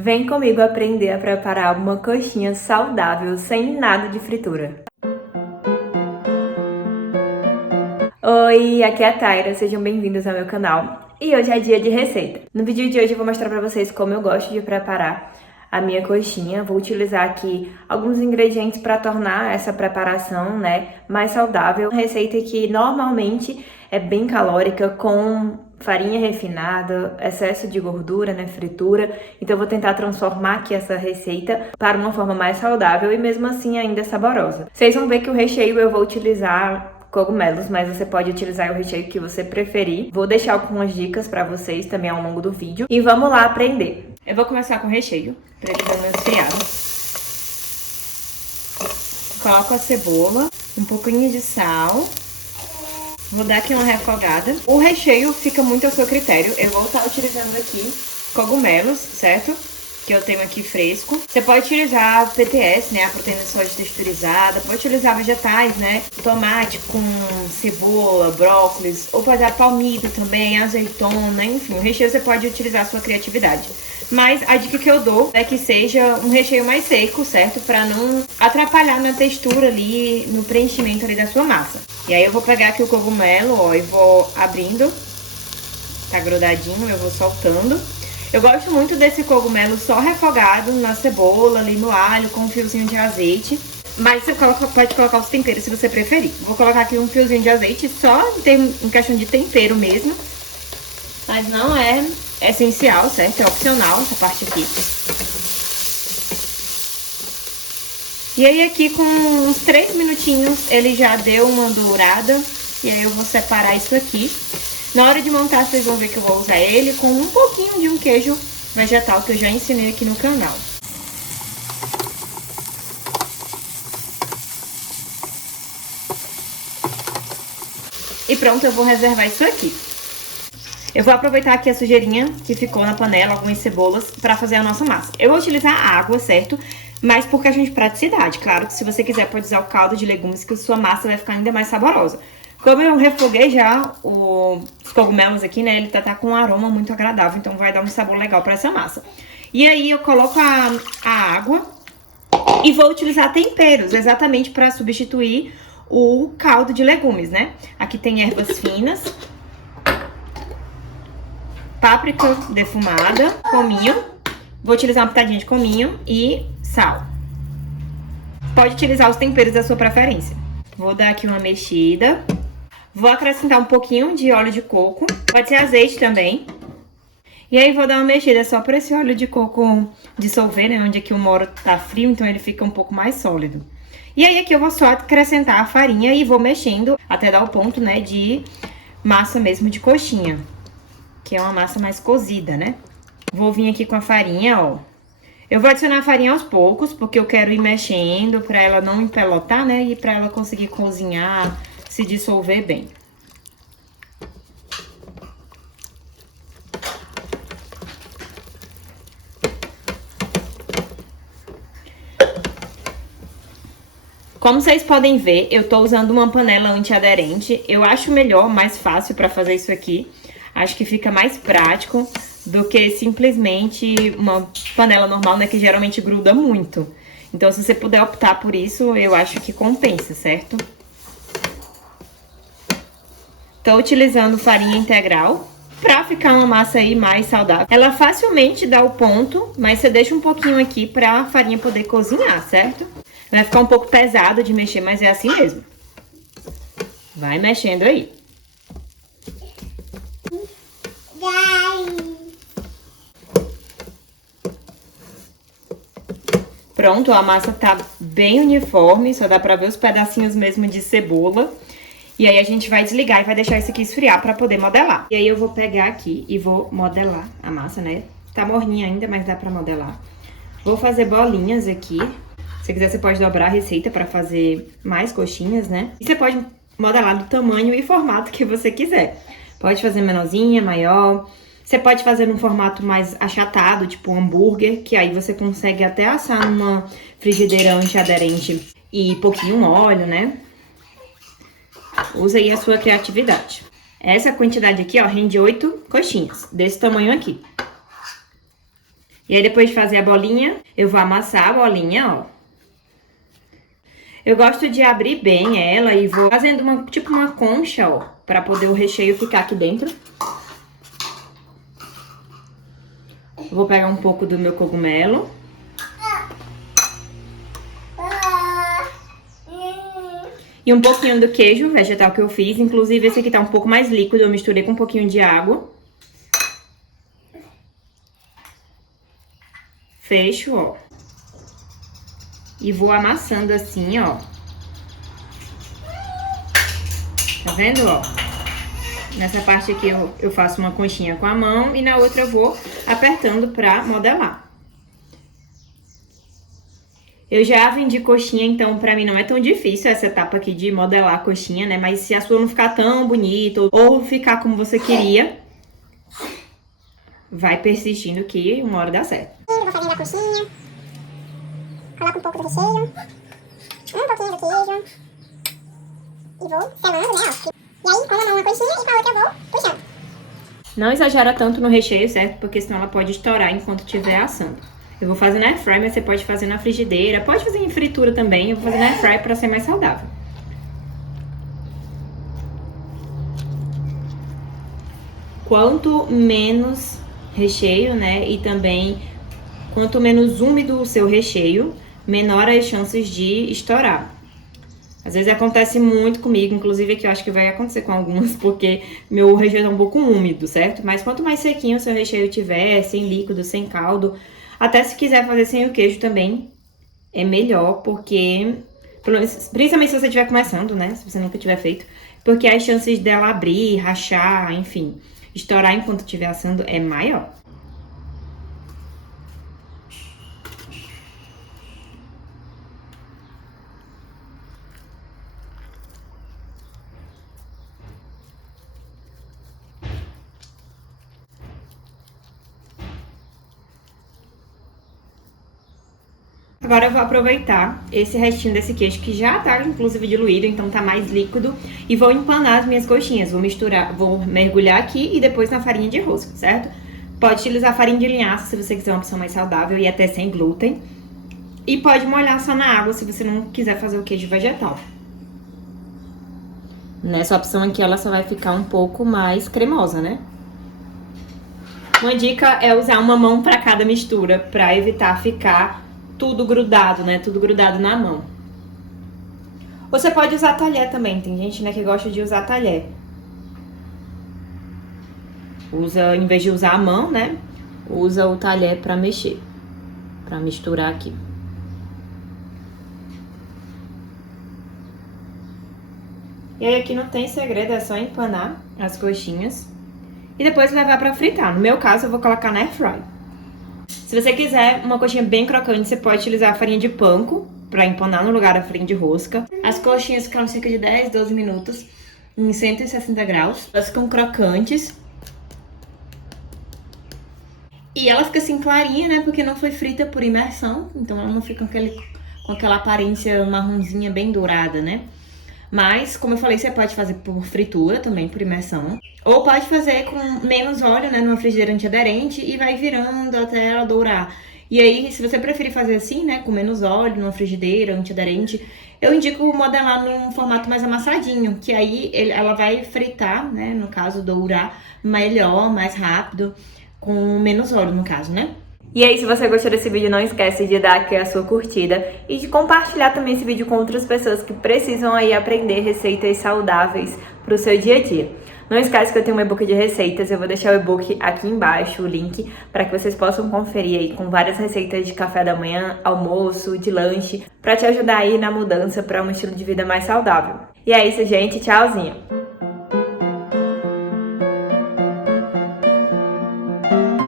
Vem comigo aprender a preparar uma coxinha saudável sem nada de fritura. Oi, aqui é a Taira, sejam bem-vindos ao meu canal. E hoje é dia de receita. No vídeo de hoje eu vou mostrar pra vocês como eu gosto de preparar a minha coxinha. Vou utilizar aqui alguns ingredientes para tornar essa preparação, mais saudável. Uma receita que normalmente é bem calórica, com farinha refinada, excesso de gordura, fritura. Então eu vou tentar transformar aqui essa receita para uma forma mais saudável e mesmo assim ainda saborosa. Vocês vão ver que o recheio eu vou utilizar cogumelos, mas você pode utilizar o recheio que você preferir. Vou deixar algumas dicas para vocês também ao longo do vídeo. E vamos lá aprender. Eu vou começar com o recheio, para ele dar uma esfriada. Coloco a cebola, um pouquinho de sal. Vou dar aqui uma refogada. O recheio fica muito ao seu critério. Eu vou estar utilizando aqui cogumelos, certo? Que eu tenho aqui fresco. Você pode utilizar PTS, a proteína de soja texturizada. Pode utilizar vegetais, tomate com cebola, brócolis. Ou pode usar palmito também, azeitona, enfim. O recheio você pode utilizar a sua criatividade. Mas a dica que eu dou é que seja um recheio mais seco, certo? Pra não atrapalhar na textura ali, no preenchimento ali da sua massa. E aí eu vou pegar aqui o cogumelo, ó, e vou abrindo. Tá grudadinho, eu vou soltando. Eu gosto muito desse cogumelo só refogado na cebola, ali no alho, com um fiozinho de azeite. Mas você pode colocar os temperos se você preferir. Vou colocar aqui um fiozinho de azeite só em questão de tempero mesmo. Mas não é essencial, certo? É opcional essa parte aqui. E aí aqui com uns 3 minutinhos ele já deu uma dourada. E aí eu vou separar isso aqui. Na hora de montar vocês vão ver que eu vou usar ele com um pouquinho de um queijo vegetal que eu já ensinei aqui no canal. E pronto, eu vou reservar isso aqui. Eu vou aproveitar aqui a sujeirinha que ficou na panela, algumas cebolas, para fazer a nossa massa. Eu vou utilizar água, certo? Mas por questão de praticidade. Claro que se você quiser pode usar o caldo de legumes, que a sua massa vai ficar ainda mais saborosa. Como eu refoguei já os cogumelos aqui, ele tá com um aroma muito agradável, então vai dar um sabor legal para essa massa. E aí eu coloco a água e vou utilizar temperos, exatamente para substituir o caldo de legumes, Aqui tem ervas finas, páprica defumada, cominho. Vou utilizar uma pitadinha de cominho e sal. Pode utilizar os temperos da sua preferência. Vou dar aqui uma mexida. Vou acrescentar um pouquinho de óleo de coco. Pode ser azeite também. E aí vou dar uma mexida só para esse óleo de coco dissolver, onde aqui eu moro tá frio, então ele fica um pouco mais sólido. E aí aqui eu vou só acrescentar a farinha e vou mexendo até dar o ponto, de massa mesmo de coxinha. Que é uma massa mais cozida, Vou vir aqui com a farinha, ó. Eu vou adicionar a farinha aos poucos, porque eu quero ir mexendo pra ela não empelotar, E pra ela conseguir cozinhar, se dissolver bem. Como vocês podem ver, eu tô usando uma panela antiaderente. Eu acho melhor, mais fácil pra fazer isso aqui. Acho que fica mais prático do que simplesmente uma panela normal, que geralmente gruda muito. Então, se você puder optar por isso, eu acho que compensa, certo? Tô utilizando farinha integral pra ficar uma massa aí mais saudável. Ela facilmente dá o ponto, mas você deixa um pouquinho aqui pra farinha poder cozinhar, certo? Vai ficar um pouco pesado de mexer, mas é assim mesmo. Vai mexendo aí. Pronto, a massa tá bem uniforme, só dá pra ver os pedacinhos mesmo de cebola. E aí a gente vai desligar e vai deixar isso aqui esfriar pra poder modelar. E aí eu vou pegar aqui e vou modelar a massa, Tá morninha ainda, mas dá pra modelar. Vou fazer bolinhas aqui. Se quiser, você pode dobrar a receita pra fazer mais coxinhas, E você pode modelar do tamanho e formato que você quiser. Pode fazer menorzinha, maior. Você pode fazer num formato mais achatado, tipo um hambúrguer, que aí você consegue até assar numa frigideira antiaderente e pouquinho óleo, Usa aí a sua criatividade. Essa quantidade aqui, ó, rende 8 coxinhas, desse tamanho aqui. E aí, depois de fazer a bolinha, eu vou amassar a bolinha, ó. Eu gosto de abrir bem ela e vou fazendo tipo uma concha, ó, pra poder o recheio ficar aqui dentro. Vou pegar um pouco do meu cogumelo. E um pouquinho do queijo vegetal que eu fiz. Inclusive, esse aqui tá um pouco mais líquido, eu misturei com um pouquinho de água. Fecho, ó. E vou amassando assim, ó. Tá vendo, ó? Nessa parte aqui eu faço uma conchinha com a mão e na outra eu vou apertando pra modelar. Eu já vendi coxinha, então pra mim não é tão difícil essa etapa aqui de modelar a coxinha, né? Mas se a sua não ficar tão bonita ou ficar como você queria, vai persistindo que uma hora dá certo. Eu vou fazendo a coxinha. Coloco um pouco do recheio. Um pouquinho do queijo. E vou selando, né? E aí, com uma mão a coxinha e com a outra eu vou puxando. Não exagera tanto no recheio, certo? Porque senão ela pode estourar enquanto estiver assando. Eu vou fazer na air fry, mas você pode fazer na frigideira. Pode fazer em fritura também. Eu vou fazer na air fry pra ser mais saudável. Quanto menos recheio, né? E também quanto menos úmido o seu recheio, menor as chances de estourar. Às vezes acontece muito comigo, inclusive aqui eu acho que vai acontecer com algumas, porque meu recheio é um pouco úmido, certo? Mas quanto mais sequinho o seu recheio tiver, sem líquido, sem caldo, até se quiser fazer sem o queijo também, é melhor, porque, principalmente se você estiver começando, né? Se você nunca tiver feito, porque as chances dela abrir, rachar, enfim, estourar enquanto estiver assando é maior. Agora eu vou aproveitar esse restinho desse queijo que já tá, inclusive, diluído, então tá mais líquido. E vou empanar as minhas coxinhas. Vou misturar, vou mergulhar aqui e depois na farinha de rosca, certo? Pode utilizar farinha de linhaça se você quiser uma opção mais saudável e até sem glúten. E pode molhar só na água se você não quiser fazer o queijo vegetal. Nessa opção aqui ela só vai ficar um pouco mais cremosa, né? Uma dica é usar uma mão para cada mistura, para evitar ficar tudo grudado, né? Tudo grudado na mão. Você pode usar talher também. Tem gente, né, que gosta de usar talher. Usa, em vez de usar a mão, né? Usa o talher para mexer. Para misturar aqui. E aí aqui não tem segredo, é só empanar as coxinhas. E depois levar para fritar. No meu caso, eu vou colocar na air fry. Se você quiser uma coxinha bem crocante, você pode utilizar a farinha de panko para empanar no lugar da farinha de rosca. As coxinhas ficaram cerca de 10, 12 minutos em 160 graus. Elas ficam crocantes. E ela fica assim clarinha, né? Porque não foi frita por imersão. Então ela não fica com aquela aparência marronzinha bem dourada, né? Mas, como eu falei, você pode fazer por fritura também, por imersão. Ou pode fazer com menos óleo, né, numa frigideira antiaderente e vai virando até ela dourar. E aí, se você preferir fazer assim, né, com menos óleo, numa frigideira antiaderente, eu indico modelar num formato mais amassadinho, que aí ela vai fritar, né, no caso, dourar melhor, mais rápido, com menos óleo, no caso, né? E aí, se você gostou desse vídeo, não esquece de dar aqui a sua curtida e de compartilhar também esse vídeo com outras pessoas que precisam aí aprender receitas saudáveis para o seu dia a dia. Não esquece que eu tenho um e-book de receitas, eu vou deixar o e-book aqui embaixo, o link, para que vocês possam conferir aí com várias receitas de café da manhã, almoço, de lanche, para te ajudar aí na mudança para um estilo de vida mais saudável. E é isso, gente, tchauzinho!